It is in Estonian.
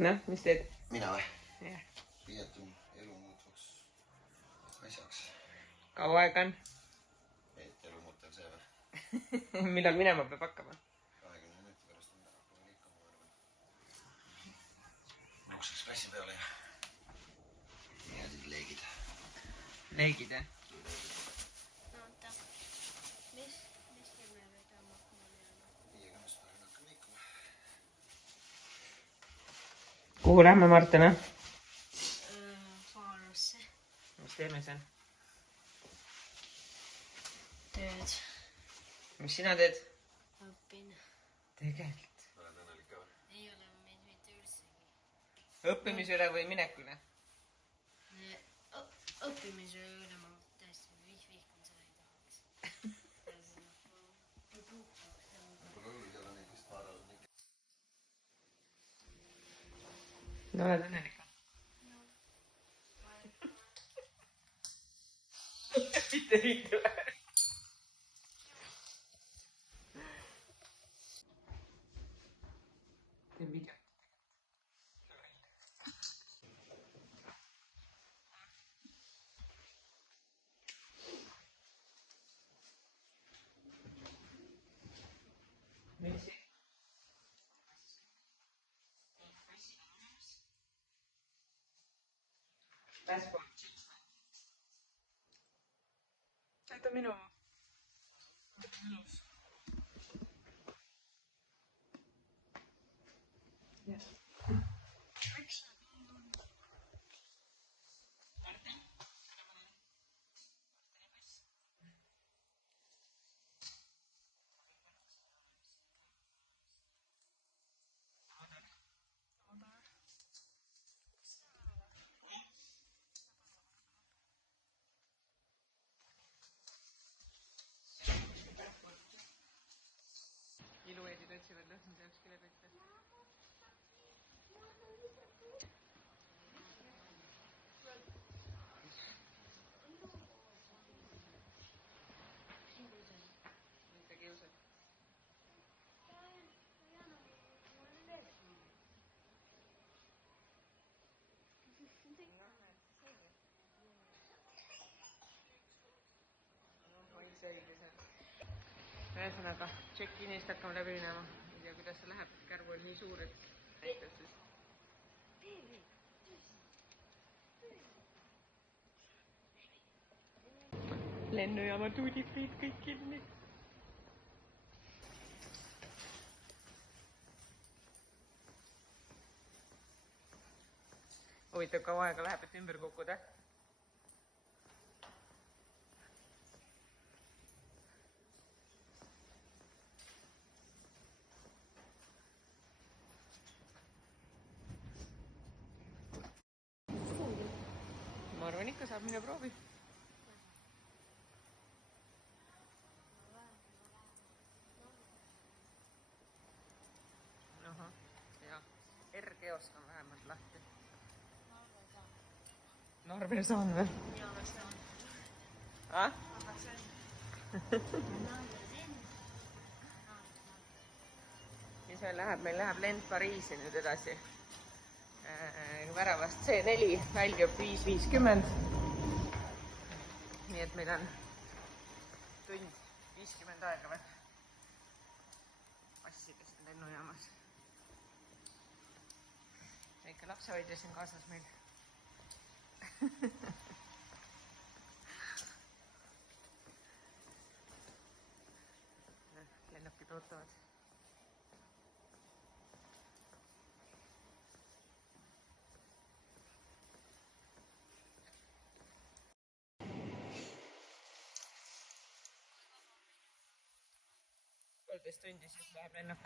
noh, mis teed? Mina või? Jah. Riietun elu muutvaks asjaks. Kaua aega on? Et elu muutel see või? Millal minema peab hakkama? 20 minuti pärast on hakkama liikuma võrma. Nukseks klassi peale ja siis leegid. Leegid, jah? No oota. Mis kell me peame hakkama minema? 50 pärast hakkame liikuma. Kuhu lähme, Martena? Faarusse. Mis teeme seal? Tööd. Mis sina teed? Õpin. Tegelikult. Oled õnnelik ka või? Ei ole meid mitte üldsegi. Õppimise üle või mineku üle? Õppimise üle ma täiesti vihkan seda ei tahaks. Võib-olla õllid ei ole neid vist vaadanud mingi. No oled õnnelik? Mitte riik üle. Teen video. Mis? Passport. Näita minu. Ilus. Yes. Miks? Ilueedid otsivad lõhnade jaoks kilekotte. Mitte kiusad. Oi selge seal. Ühesõnaga, check-in'ist hakkame läbi minema. Ei tea, kuidas see läheb. Kärbu oli nii suur, et näitas siis. Lennujaama tuudipid kõik kinni. Huvitav, kaua aega läheb, et ümber kukkuda? Ma arvan ikka saab, mine proovi. Ahah, jah. R-kiosk on vähemalt lahti. Narve saan või? Jaa, saan. Ah? Siis meil läheb lend Pariisi nüüd edasi. Väravast C4 väljub 5.50. Nii et meil on tund 50 aega veel passidest lennujaamas. Väike lapsehoidja siin kaasas meil. Lennukid ootavad. Poolteist tundi, siis läheb lennuk.